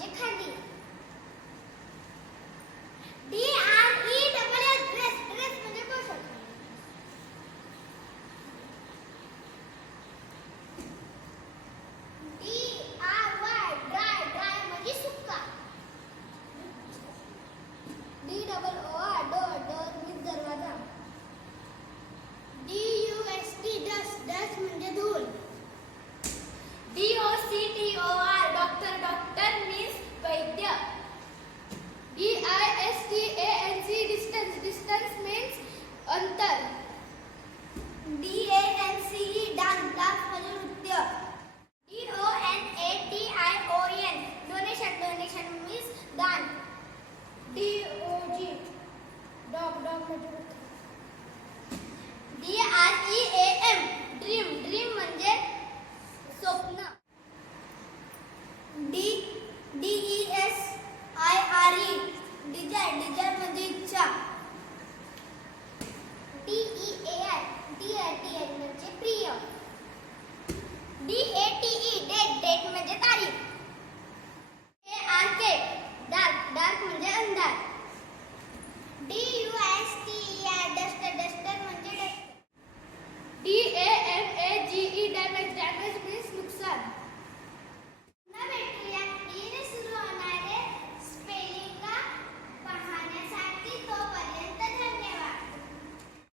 म्हणजे खाली. DRESS dress म्हणजे पोशाख. DRY ड्राय म्हणजे सुका. DOOR डोर म्हणजे दरवाजा. DUST डस्ट म्हणजे धूळ. DOCTOR डॉक्टर मीन्स वैद्य. DISTANC डिस्टन्स मीन्स अंतर. DANCE डान्स म्हणजे नृत्य. DONATION डोनेशन मीन्स दान. DOG डॉग म्हणजे DREAM ड्रीम म्हणजे स्वप्न. DESIRE डिझायर म्हणजे इच्छा. DEAT म्हणजे प्रिय. DATE डेट म्हणजे तारीख. ARK डार्क म्हणजे अंधार.